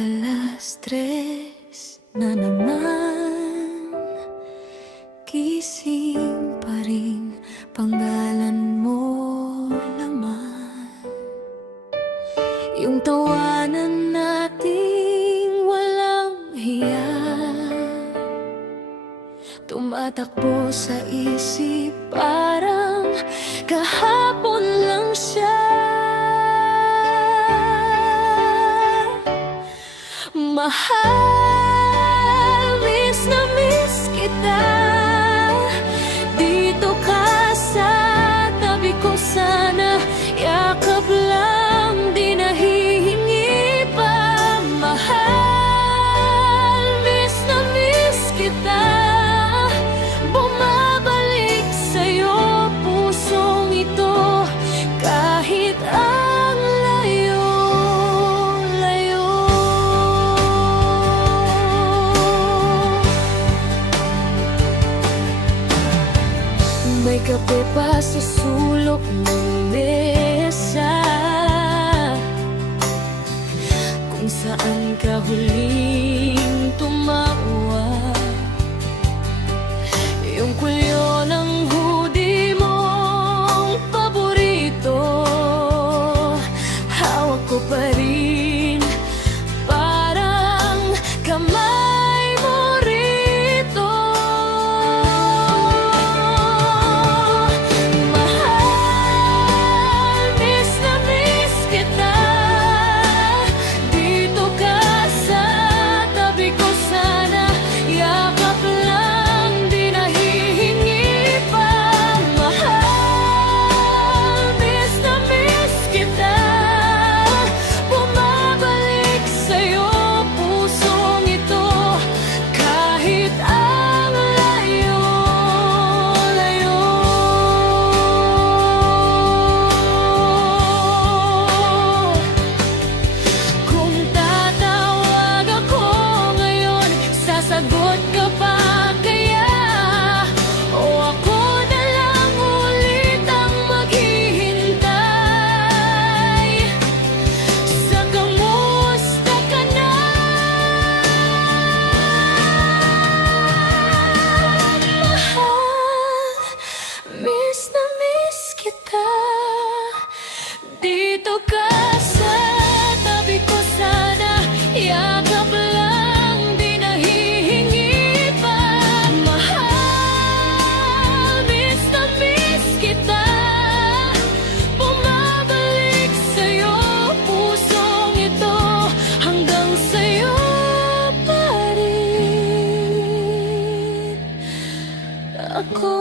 3:00 na naman, gising pa rin, pangalan mo laman. Yung tawanan nating walang hiya, tumatakbo sa isip parang kahapon lang siya. Mahal, miss na miss kita. Dito ka sa tabi ko sana, yakap lang, di nahihingi pa. Mahal, miss na miss kita. Bumabalik sa'yo pusong ito, kahit ang layo. May kape pa sa sulok ng mesa, kung saan ka huling tumawa. Yung kulyo ng hoodie mong paborito, hawak ko pa rin, parang kamay mo rito. Sagot ka pa kaya, o ako na lang ulit ang maghihintay? Sa kamusta ka na? Mahal, miss na miss kita. Dito ka sa tabi ko sana, yakap lang. Ako